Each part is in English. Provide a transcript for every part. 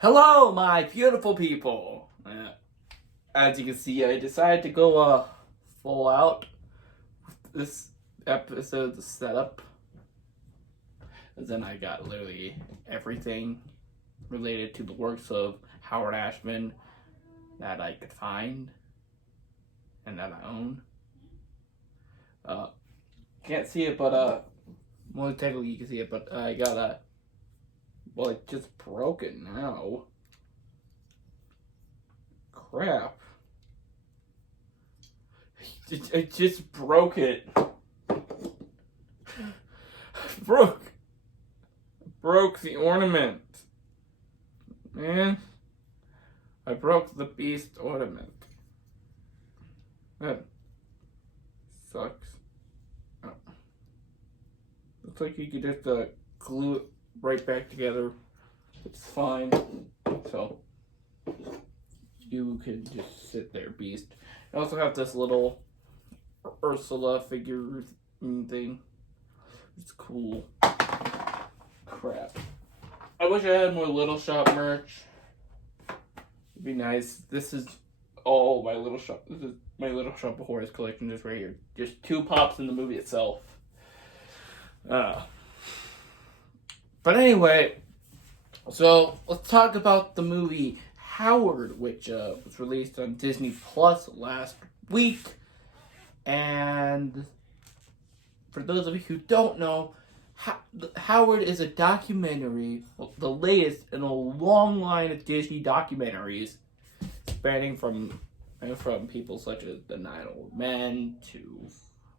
Hello, my beautiful people. As you can see, I decided to go full out with this episode's setup. And then I got literally everything related to the works of Howard Ashman that I could find and that I own. Can't see it, but well, technically you can see it, but I got well, it just broke it now. Crap. I just broke it. Broke the ornament. Man. I broke the beast ornament. That sucks. Oh. Looks like you could just glue it right back together. It's fine. So you can just sit there, beast. I also have this little Ursula figure thing. It's cool. Crap. I wish I had more Little Shop merch. It'd be nice. This is all my Little Shop. This is my Little Shop of Horrors collection just right here. Just 2 pops in the movie itself. But anyway, so let's talk about the movie Howard, which was released on Disney Plus last week. And for those of you who don't know, Howard is a documentary, the latest in a long line of Disney documentaries, spanning from people such as the 9 Old Men to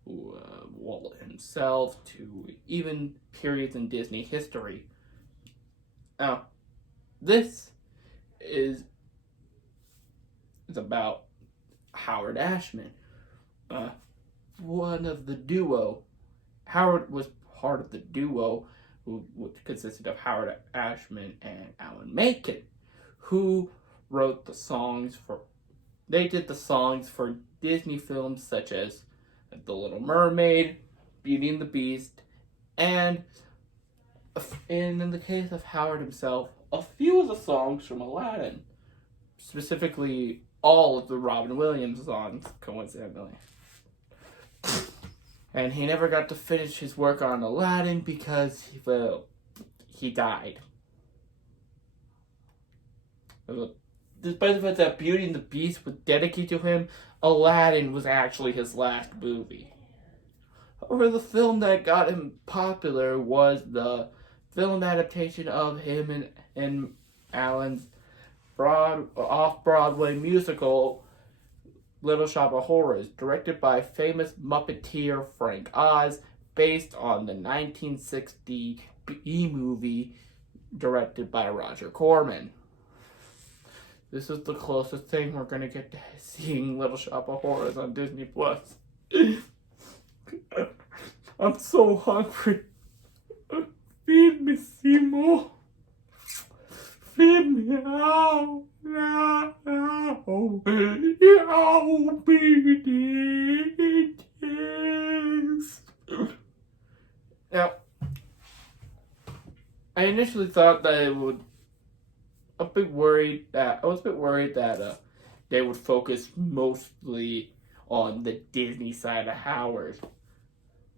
Walt himself to even periods in Disney history. Now, this is about Howard Ashman, one of the duo. Howard was part of the duo, which consisted of Howard Ashman and Alan Menken, who wrote the songs for. They did the songs for Disney films such as The Little Mermaid, Beauty and the Beast, and in the case of Howard himself, a few of the songs from Aladdin, specifically all of the Robin Williams songs, coincidentally. And he never got to finish his work on Aladdin because, he died. Despite the fact that Beauty and the Beast was dedicated to him, Aladdin was actually his last movie. However, the film that got him popular was the film adaptation of him and Alan's off-Broadway musical Little Shop of Horrors, directed by famous Muppeteer Frank Oz, based on the 1960 B-movie directed by Roger Corman. This is the closest thing we're going to get to seeing Little Shop of Horrors on Disney Plus. I'm so hungry. Feed me, Seymour. Feed me. Ow. I'll be this. Now, I initially thought that it would. I was a bit worried that they would focus mostly on the Disney side of Howard,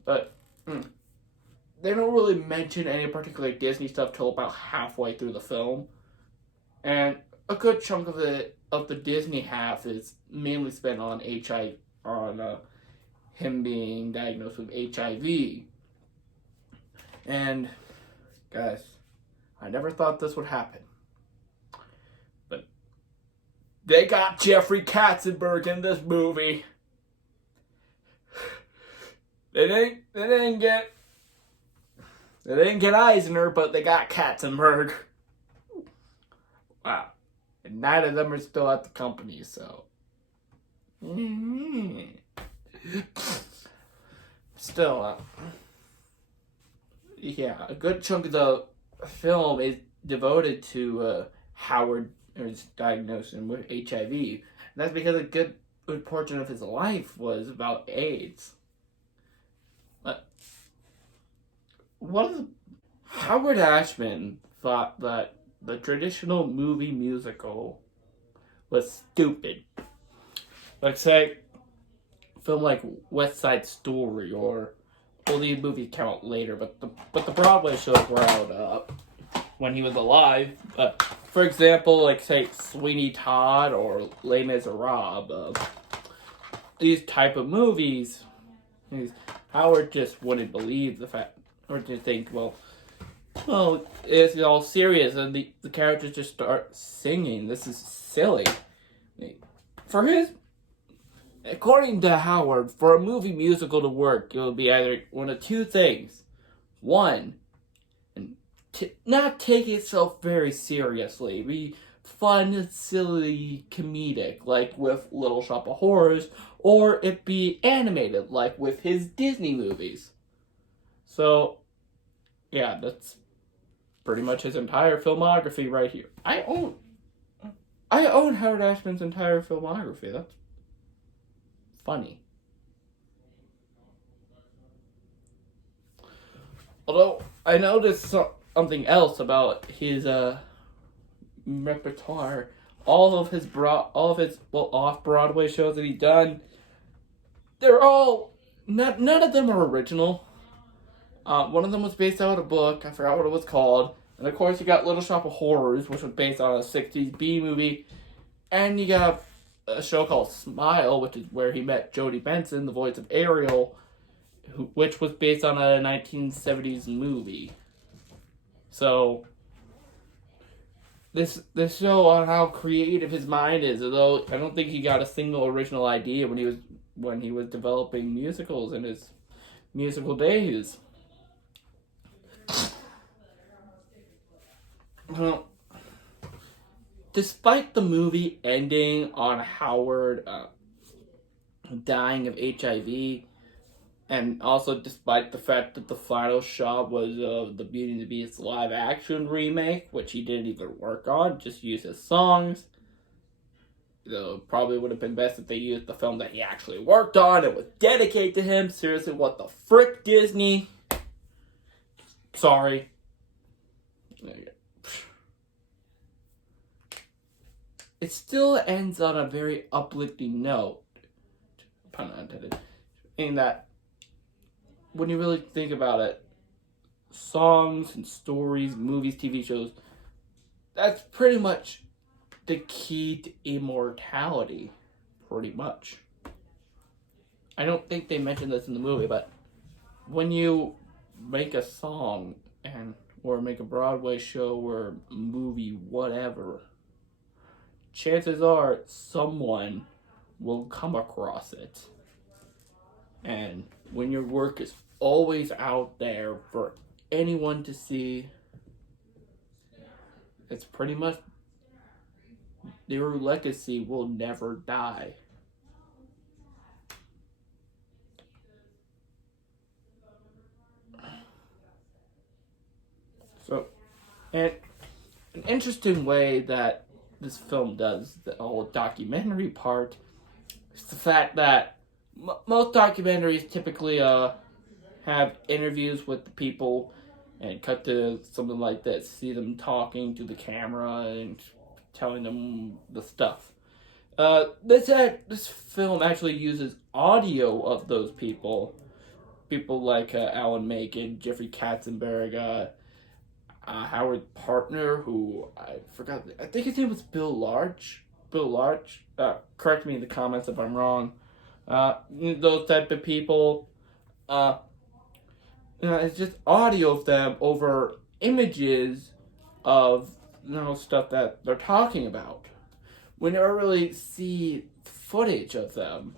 but they don't really mention any particular Disney stuff till about halfway through the film, and a good chunk of the Disney half is mainly spent on him being diagnosed with HIV. And guys, I never thought this would happen. But they got Jeffrey Katzenberg in this movie. They didn't get Eisner, but they got Katzenberg. Wow. And 9 of them are still at the company, so. Still, yeah, a good chunk of the film is devoted to Howard's diagnosis with HIV. And that's because a good portion of his life was about AIDS. But Howard Ashman thought that the traditional movie musical was stupid. Like, say, a film like West Side Story, or well, these movies came out later, but the Broadway shows were out when he was alive. For example, like, say, Sweeney Todd or Les Miserables, these type of movies, Howard just wouldn't believe the fact, or to think, well, it's all serious, and the characters just start singing. This is silly. For his, according to Howard, for a movie musical to work, it would be either one of two things. One, not take itself very seriously. Be fun, silly, comedic, like with Little Shop of Horrors, or it be animated, like with his Disney movies. So, yeah, that's pretty much his entire filmography right here. I own Howard Ashman's entire filmography. That's funny. Although I noticed something else about his repertoire. All of his off-Broadway shows that he done, they're all none of them are original. One of them was based out of a book. I forgot what it was called. And of course, you got Little Shop of Horrors, which was based on a '60s B movie, and you got a show called Smile, which is where he met Jodie Benson, the voice of Ariel, which was based on a 1970s movie. So this show on how creative his mind is, although I don't think he got a single original idea when he was developing musicals in his musical days. Well, despite the movie ending on Howard dying of HIV, and also despite the fact that the final shot was the Beauty and the Beast live action remake, which he didn't even work on, just used his songs. Though probably would have been best if they used the film that he actually worked on and was dedicated to him. Seriously, what the frick, Disney? Sorry. It still ends on a very uplifting note, pun intended, in that when you really think about it, songs and stories, movies, TV shows, that's pretty much the key to immortality, pretty much. I don't think they mentioned this in the movie, but when you make a song or make a Broadway show or movie, whatever, chances are someone will come across it. And when your work is always out there for anyone to see, it's pretty much your legacy will never die. So, and an interesting way that this film does the whole documentary part is the fact that most documentaries typically have interviews with the people and cut to something like this, see them talking to the camera and telling them the stuff. This film actually uses audio of those people like Alan Menken, Jeffrey Katzenberg, Howard Partner, who I forgot. I think his name was Bill Large. Correct me in the comments if I'm wrong. Those type of people. It's just audio of them over images of stuff that they're talking about. We never really see footage of them,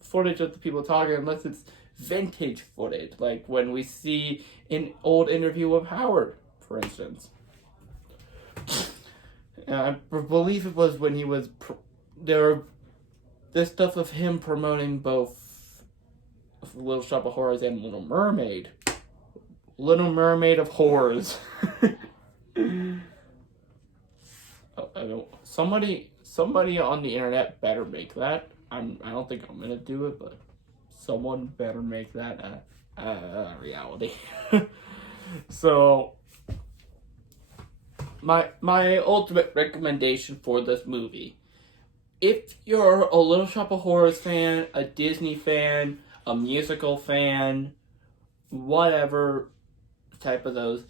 footage of the people talking, unless it's vintage footage, like when we see an old interview of Howard, for instance. I believe it was when he was this stuff of him promoting both Little Shop of Horrors and Little Mermaid. Little Mermaid of Horrors. I don't. Somebody on the internet better make that. I don't think I'm gonna do it, but someone better make that reality. So, my ultimate recommendation for this movie. If you're a Little Shop of Horrors fan, a Disney fan, a musical fan, whatever type of those,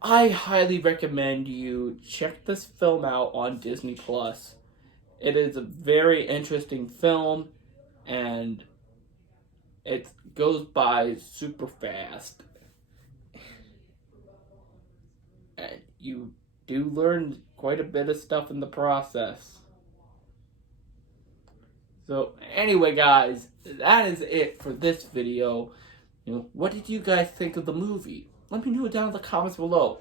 I highly recommend you check this film out on Disney Plus. It is a very interesting film, and it goes by super fast. And you do learn quite a bit of stuff in the process. So anyway, guys, that is it for this video. What did you guys think of the movie? Let me know down in the comments below.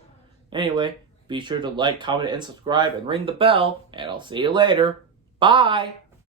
Anyway, be sure to like, comment, and subscribe, and ring the bell, and I'll see you later. Bye!